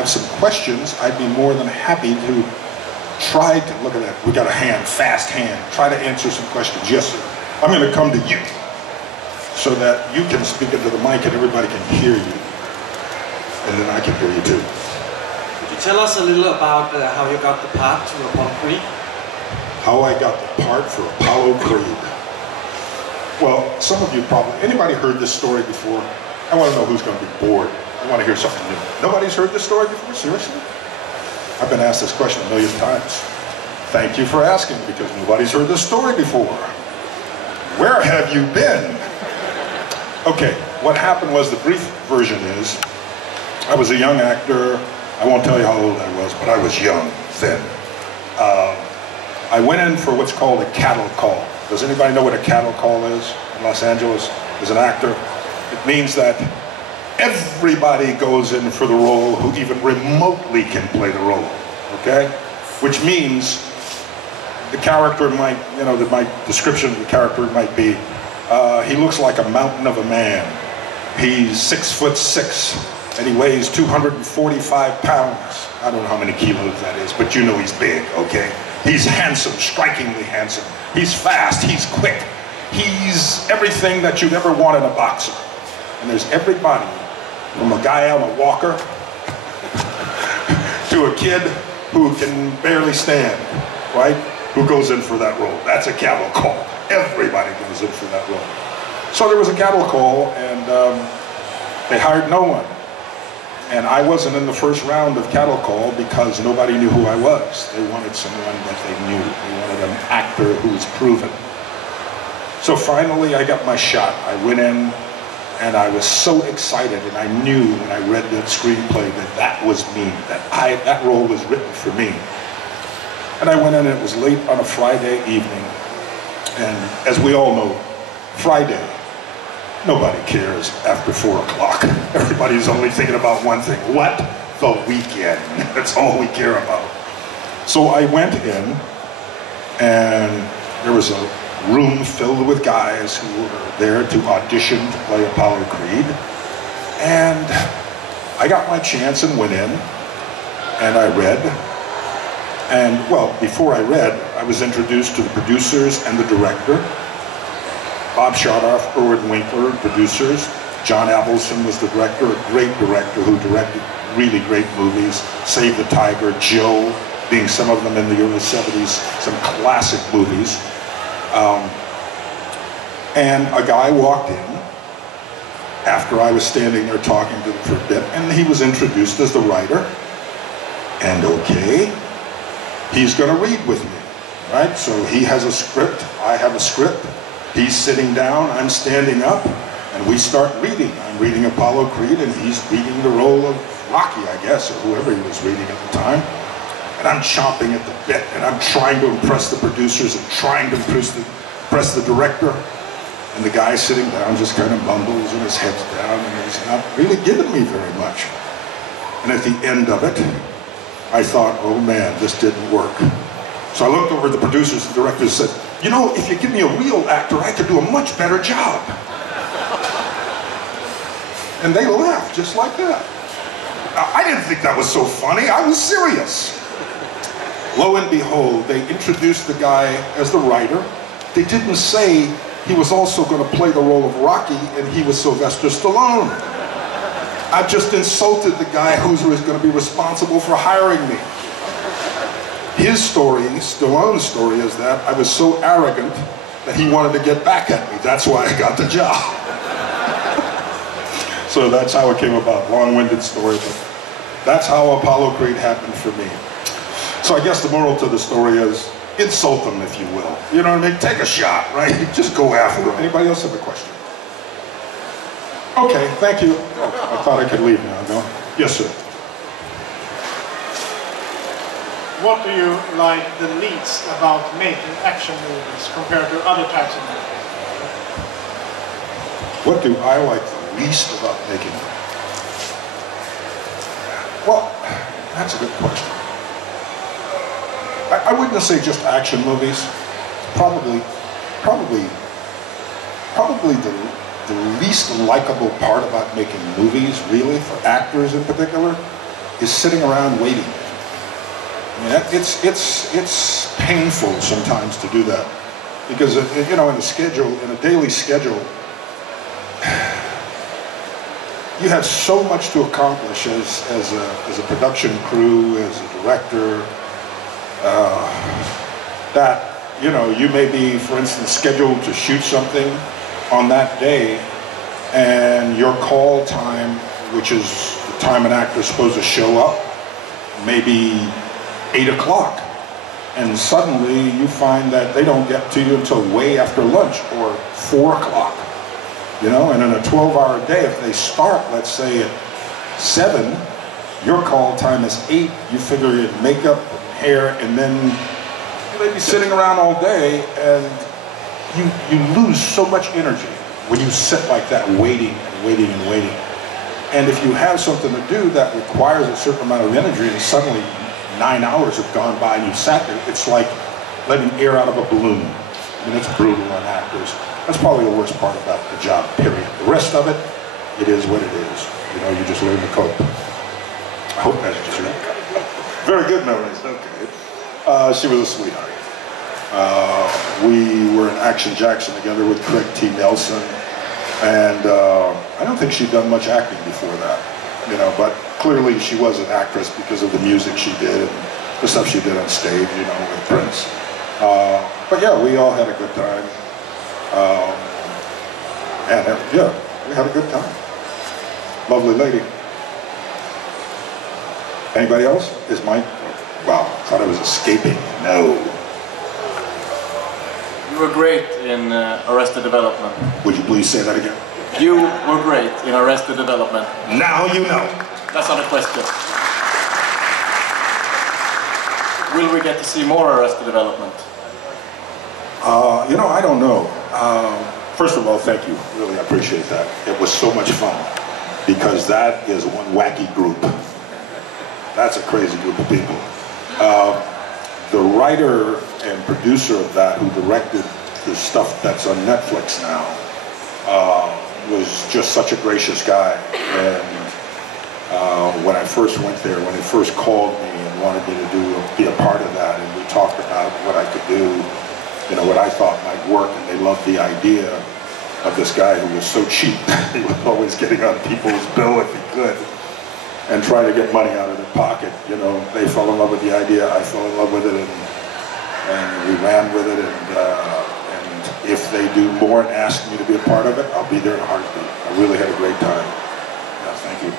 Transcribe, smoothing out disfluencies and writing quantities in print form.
have some questions, I'd be more than happy to try to, look at that, we got a hand, fast hand, try to answer some questions. Yes, sir. I'm going to come to you so that you can speak into the mic and everybody can hear you. And then I can hear you too. Could you tell us a little about how you got the part to Apollo Creed? How I got the part for Apollo Creed. Well, some of you probably, anybody heard this story before? I want to know who's going to be bored. I want to hear something new. Nobody's heard this story before? Seriously? I've been asked this question a million times. Thank you for asking, because nobody's heard this story before. Where have you been? Okay, what happened was, the brief version is, I was a young actor. I won't tell you how old I was, but I was young then. I went in for what's called a cattle call. Does anybody know what a cattle call is in Los Angeles as an actor? It means that everybody goes in for the role who even remotely can play the role, okay? Which means the character might, you know, my description of the character might be, he looks like a mountain of a man. He's 6'6", and he weighs 245 pounds. I don't know how many kilos that is, but you know he's big, okay? He's handsome, strikingly handsome. He's fast, he's quick. He's everything that you'd ever want in a boxer. And there's everybody, from a guy on a walker to a kid who can barely stand, right? Who goes in for that role. That's a cattle call. Everybody goes in for that role. So there was a cattle call, and they hired no one. And I wasn't in the first round of cattle call because nobody knew who I was. They wanted someone that they knew. They wanted an actor who was proven. So finally I got my shot. I went in, and I was so excited, and I knew when I read that screenplay that that was me, that role was written for me. And I went in, and it was late on a Friday evening. And as we all know, Friday, nobody cares after 4 o'clock. Everybody's only thinking about one thing. What? The weekend. That's all we care about. So I went in, and there was a room filled with guys who were there to audition to play Apollo Creed. And I got my chance and went in, and I read. And, well, before I read, I was introduced to the producers and the director. Bob Schadoff, Erwin Winkler, producers. John Avildsen was the director, a great director who directed really great movies. Save the Tiger, Joe, being some of them in the early 70s, some classic movies. And a guy walked in after I was standing there talking to them for a bit, and he was introduced as the writer. And okay, he's going to read with me, right? So he has a script, I have a script. He's sitting down, I'm standing up, and we start reading. I'm reading Apollo Creed, and he's reading the role of Rocky, I guess, or whoever he was reading at the time. And I'm chomping at the bit, and I'm trying to impress the producers and trying to impress the director. And the guy sitting down just kind of mumbles and his head's down, and he's not really giving me very much. And at the end of it, I thought, oh man, this didn't work. So I looked over at the producers and directors and said, you know, if you give me a real actor, I could do a much better job. And they laughed just like that. I didn't think that was so funny. I was serious. Lo and behold, they introduced the guy as the writer. They didn't say he was also going to play the role of Rocky, and he was Sylvester Stallone. I just insulted the guy who was going to be responsible for hiring me. His story, Stallone's story, is that I was so arrogant that he wanted to get back at me. That's why I got the job. So that's how it came about. Long-winded story, but that's how Apollo Creed happened for me. So I guess the moral to the story is, insult them if you will. You know what I mean? Take a shot, right? Just go after them. Anybody else have a question? Okay, thank you. Oh, I thought I could leave now, no? Yes, sir. What do you like the least about making action movies compared to other types of movies? What do I like the least about making them? Well, that's a good question. I wouldn't say just action movies. Probably the least likable part about making movies, really, for actors in particular, is sitting around waiting. I mean, it's painful sometimes to do that, because you know, in a daily schedule, you have so much to accomplish as a production crew, as a director, that, you know, you may be, for instance, scheduled to shoot something on that day, and your call time, which is the time an actor is supposed to show up, maybe 8 o'clock, and suddenly you find that they don't get to you until way after lunch, or 4 o'clock. You know, and in a 12-hour day, if they start, let's say at 7, your call time is 8. You figure in makeup, hair, and then you may be sitting around all day, and you lose so much energy when you sit like that, waiting and waiting and waiting. And if you have something to do that requires a certain amount of energy, and suddenly 9 hours have gone by and you sat there, it's like letting air out of a balloon. I mean, it's brutal on actors. That's probably the worst part about the job, period. The rest of it, it is what it is. You know, you just learn to cope. I hope that's true. Very good memories, okay. She was a sweetheart. We were in Action Jackson together with Craig T. Nelson, and I don't think she'd done much acting before that, you know, but clearly she was an actress because of the music she did and the stuff she did on stage, you know, with Prince. But yeah, we all had a good time. And yeah, we had a good time. Lovely lady. Anybody else? Is Mike? Wow, thought I was escaping. No. You were great in Arrested Development. Would you please say that again? You were great in Arrested Development. Now you know. That's not a question. Will we get to see more Arrested Development? You know, I don't know. First of all, thank you. Really appreciate that. It was so much fun, because that is one wacky group. That's a crazy group of people. The writer and producer of that, who directed the stuff that's on Netflix now, was just such a gracious guy. And when I first went there, when he first called me and wanted me to be a part of that, and we talked about what I could do, you know, what I thought might work, and they loved the idea of this guy who was so cheap. He was always getting on people's bill if he could, and trying to get money out of their pocket. You know, they fell in love with the idea, I fell in love with it, and we ran with it, and if they do more and ask me to be a part of it, I'll be there in a heartbeat. I really had a great time. Yeah, thank you.